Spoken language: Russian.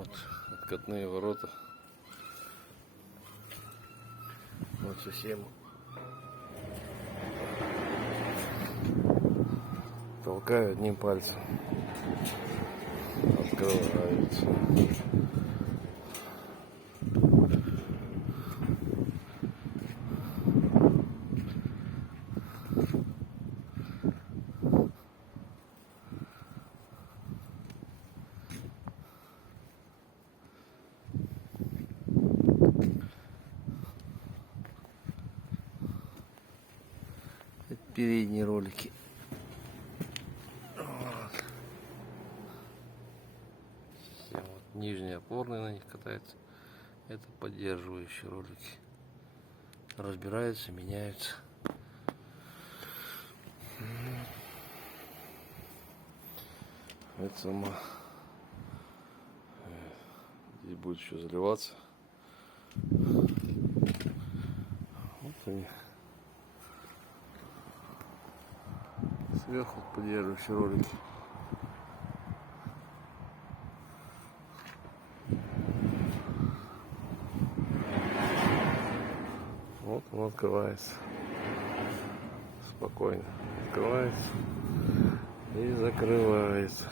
Вот откатные ворота. Вот совсем толкаю одним пальцем. Открывается. Это передние ролики. Вот. Вот нижние опорные на них катаются. Это поддерживающие ролики. Разбираются, меняются. Это сама. Здесь будет еще заливаться. Вот они. Сверху поддерживающие ролики. Вот он открывается. Спокойно открывается и закрывается.